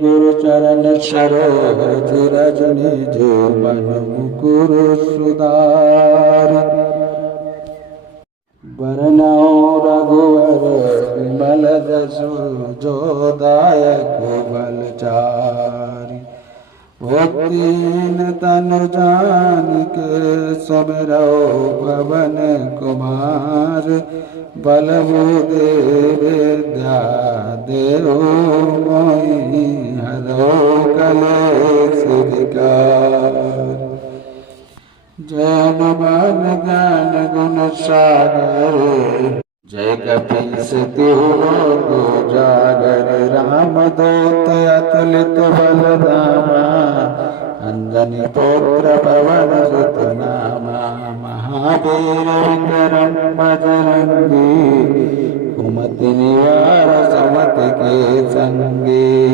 गुरु चरण सरोज रज निज मन मुकुर सुधार बरनौ रघुवर विमल जसु जो दायक बलचारी भक्तिन तनु जानिके सुमिरौ पवन कुमार बल बुद्धि विद्या देहु मोहि हरौ कलेश विकार जय हनुमान ज्ञान गुण सागर जय कपीस तिहु लोक उजागर रामदूत अतुलित बल धामा अंजनी पुत्र पवन सुत नामा महावीर विक्रम बजरंगी कुमति निवार सुमति के संगी।